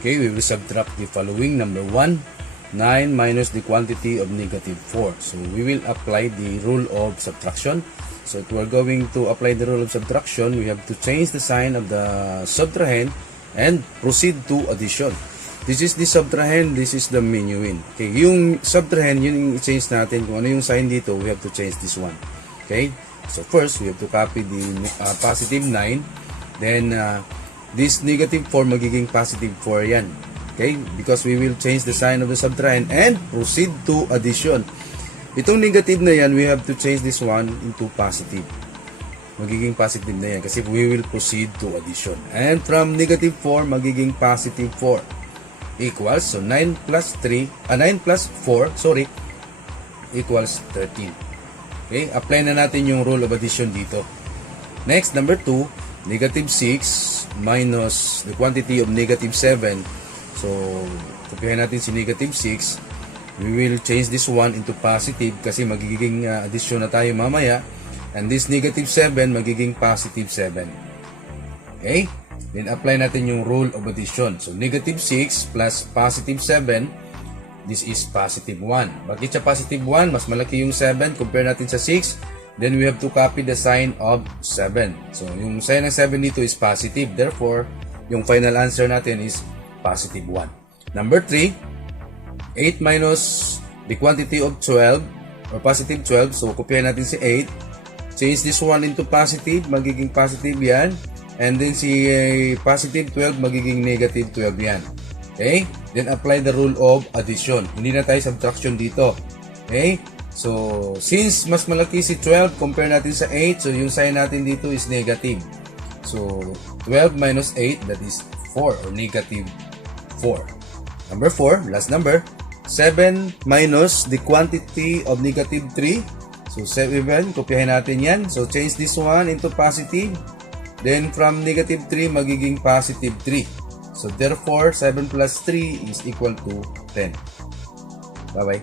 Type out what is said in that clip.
Okay, we will subtract the following. Number 1, 9 minus the quantity of negative 4. So we will apply the rule of subtraction. So if we're going to apply the rule of subtraction, we have to change the sign of the subtrahend and proceed to addition. This is the subtrahend, this is the minuend. Okay, yung subtrahend, yun yung i-change natin. Kung ano yung sign dito, we have to change this one. Okay, so first, we have to copy the positive 9. Then, this negative 4 magiging positive 4 yan. Okay, because we will change the sign of the subtrahend and proceed to addition. Itong negative na yan, we have to change this one into positive. Magiging positive na yan kasi we will proceed to addition. And from negative 4, magiging positive 4 equals, so 9 plus 4, equals 13. Okay, apply na natin yung rule of addition dito. Next, number 2, negative 6 minus the quantity of negative 7. So, kopyahin natin si negative 6. We will change this one into positive kasi magiging addition na tayo mamaya. And this negative 7 magiging positive 7. Okay? Then apply natin yung rule of addition. So negative 6 plus positive 7, this is positive 1. Bakit siya positive 1? Mas malaki yung 7 compare natin sa 6. Then we have to copy the sign of 7. So yung sign ng 7 dito is positive. Therefore, yung final answer natin is positive 1. Number 3, 8 minus the quantity of 12 or positive 12. So, kopyahin natin si 8. Change this one into positive. Magiging positive yan. And then si positive 12 magiging negative 12 yan. Okay? Then apply the rule of addition. Hindi na tayo subtraction dito. Okay? So, since mas malaki si 12 compare natin sa 8. So, yung sign natin dito is negative. So, 12 minus 8 that is 4 or negative 4. Number 4, last number, 7 minus the quantity of negative 3. So 7, kopyahin natin yan. So change this one into positive. Then from negative 3, magiging positive 3. So therefore, 7 plus 3 is equal to 10. Bye-bye.